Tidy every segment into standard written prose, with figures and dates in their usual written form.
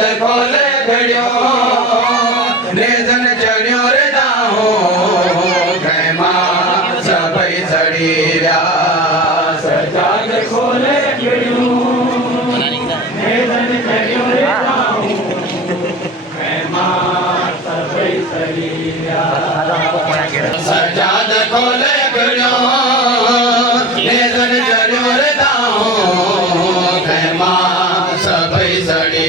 सजाद खोले खड़ियो नेजन चढ़ियो रे दाहो खैमा सभई सड़ी रहा सजाद खोले खड़ियो नेजन चढ़ियो रे दाहो खैमा सभई सड़ी रहा सजाद खोले खड़ियो नेजन चढ़ियो रे दाहो खैमा सभई सड़ी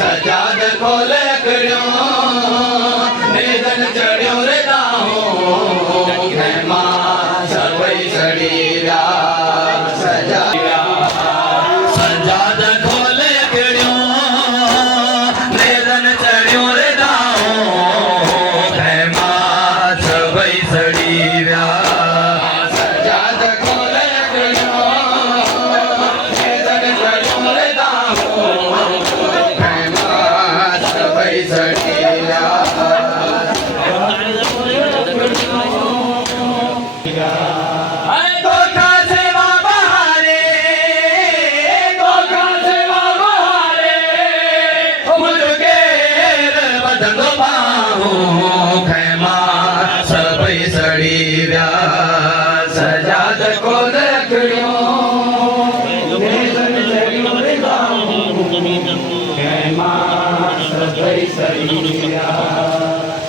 सजाद खोले खड़ियो नेजन चढ़ियो रे दाहो खैमा सभई सड़ी सजाद खोले खड़ियो नेजन चढ़ियो रे दाहो खैमा सभई सड़ी सजाद खोले खड़ियो नेजन चढ़ियो रे दाहो खैमा सभई सड़ी सजाद खोले खड़ियो नेजन चढ़ियो रे दाहो खैमा सभई सड़ी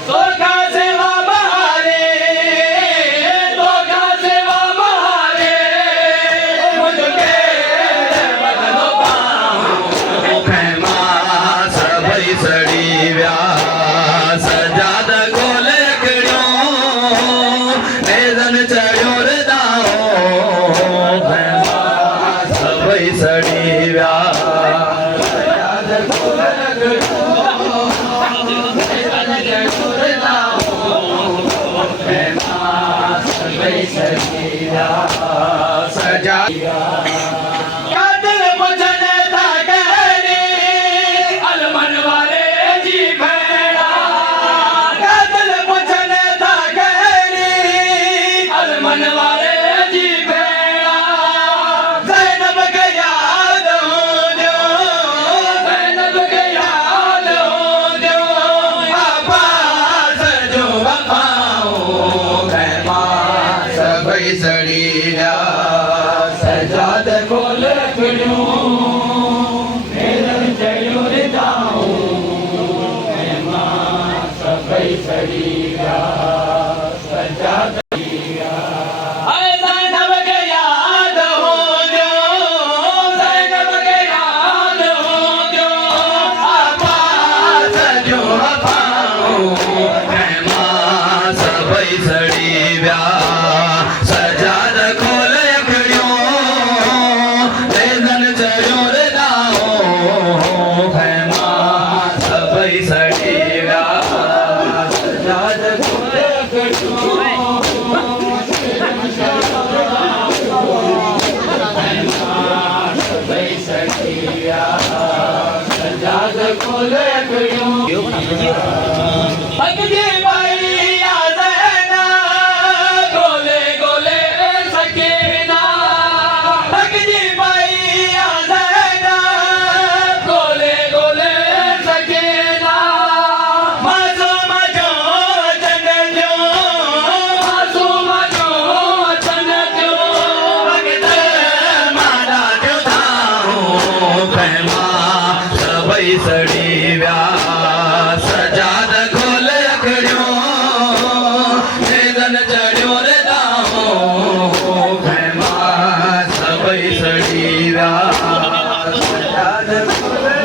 तोखा सेवा बहारे मुझके बदनो पाऊं खैमा सभई सड़ी सजाद खोले खड़ियो नेजन चढ़ियो रे दाहो खैमा सभई सड़ी सजाद खोले खड़ियो नेजन चढ़ियो रे दाहो खैमा सभई सड़ी सजाद कातिल पुछने था कहनी अलमन वाले जी भेड़ा कातिल पुछने था कहनी अलमन वाले जी भेड़ा ज़ैनब के याद हो जो ज़ैनब के याद हो जो आबास जो वफाओ खैमा सभई सड़ी सजाद खोले खड़ियो नेजन चढ़ियो रे दाहो खैमा सभई सड़ी सजाद ज़ैनब के याद हो जो ज़ैनब के याद हो जो आबास जो वफाओ खैमा सभई सड़ी सजाद खोले खड़ियो नेजन चढ़ियो रे दाहो खैमा सभई सड़ी सजाद खोले खड़ियो सभई सड़ी सजाद खोले खड़ियो अगजी भाई सड़ी सजाद खोले खड़ियो नेजन चढ़ियो रे दाहो खैमा सभई सड़ी सजाद खोले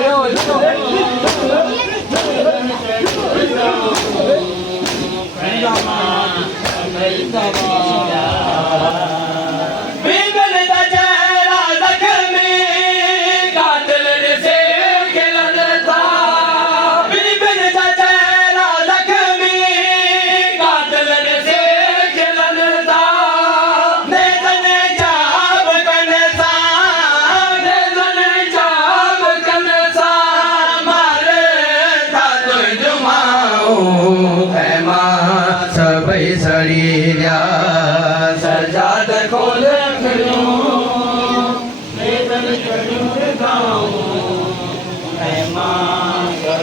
खैमा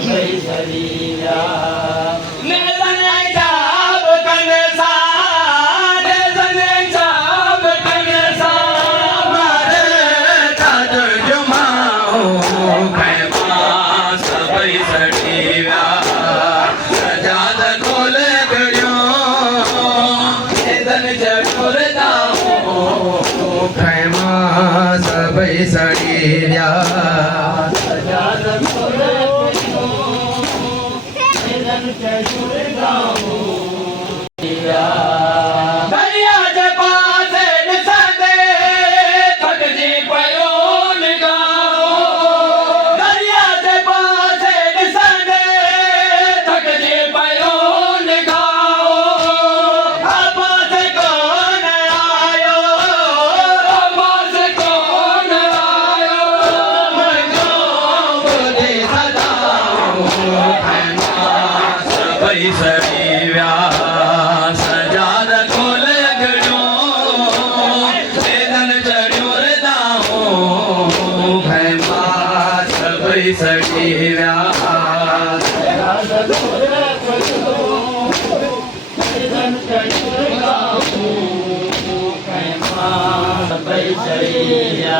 सभई सड़ी विया नेज़ने जाब कनसा नेज़ने जाब कनसा मारे ताज जुमाओ खैमा सभई सड़ी विया सजाद खोल गयो नेज़न जरूर दाऊं खैमा सभई सड़ी विया सजाद खोल गयो नेज़न जरूर दाऊं दरिया जे पासे ॾिसंदे थकिजी पियो निगाहो दरिया जे पासे ॾिसंदे थकिजी पियो निगाहो आवाज़ कोन आयो आवाज़ कोन आयो मनो ॿुधी सदाऊं खैमा सभई सड़ी विया सजाद खोल गयो नेज़न चढ़ियो रे दाऊं खैमा सभई सड़ी विया सभई सड़ी विया